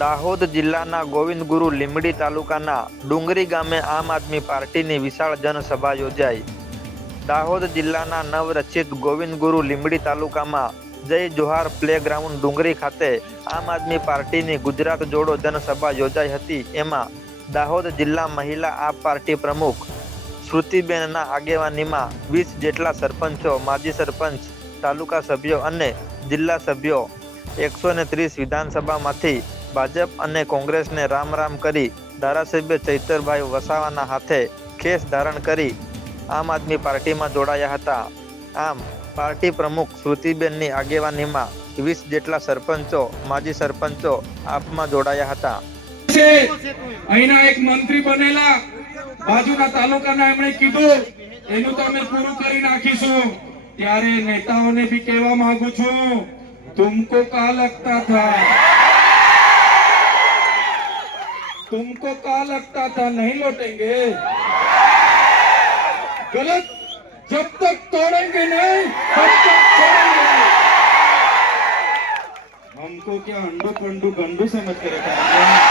દાહોદ જિલ્લાના ગોવિંદગુરુ લીંબડી તાલુકાના ડુંગરી ગામે આમ આદમી પાર્ટીની વિશાળ જનસભા યોજાઈ. દાહોદ જિલ્લાના નવરચિત ગોવિંદગુરુ લીંબડી તાલુકામાં જય જોહાર પ્લેગ્રાઉન્ડ ડુંગરી ખાતે આમ આદમી પાર્ટીની ગુજરાત જોડો જનસભા યોજાઈ હતી. એમાં દાહોદ જિલ્લા મહિલા આપ પાર્ટી પ્રમુખ શ્રુતિબેનના આગેવાનીમાં વીસ જેટલા સરપંચો, માજી સરપંચ, તાલુકા સભ્યો અને જિલ્લા સભ્યો એકસો ને ત્રીસ વિધાનસભામાંથી ભાજપ અને કોંગ્રેસને રામ રામ કરી ધારાસભ્ય ચૈતરભાઈ વસાવાના હાથે ખેસ ધારણ કરી આમ આદમી પાર્ટીમાં જોડાયા હતા. આમ, પાર્ટી પ્રમુખ શ્રુતિબેનની આગેવાનીમાં વીસ જેટલા સરપંચો, માજી સરપંચો આપમાં જોડાયા હતા. અહીંના એક મંત્રી બનેલા બાજુના તાલુકાના એમણે કીધું, એનું તો અમે પૂરું કરી નાખીશું. ત્યારે નેતાઓને બી કહેવા માંગુ છું, તુમકો કા લગતા થા? तुमको क्या लगता था नहीं लौटेंगे गलत जब तक तोड़ेंगे नहीं तब तक छोड़ेंगे नहीं। हमको क्या अंडो पंडू गंडू समझ कर रखा है ये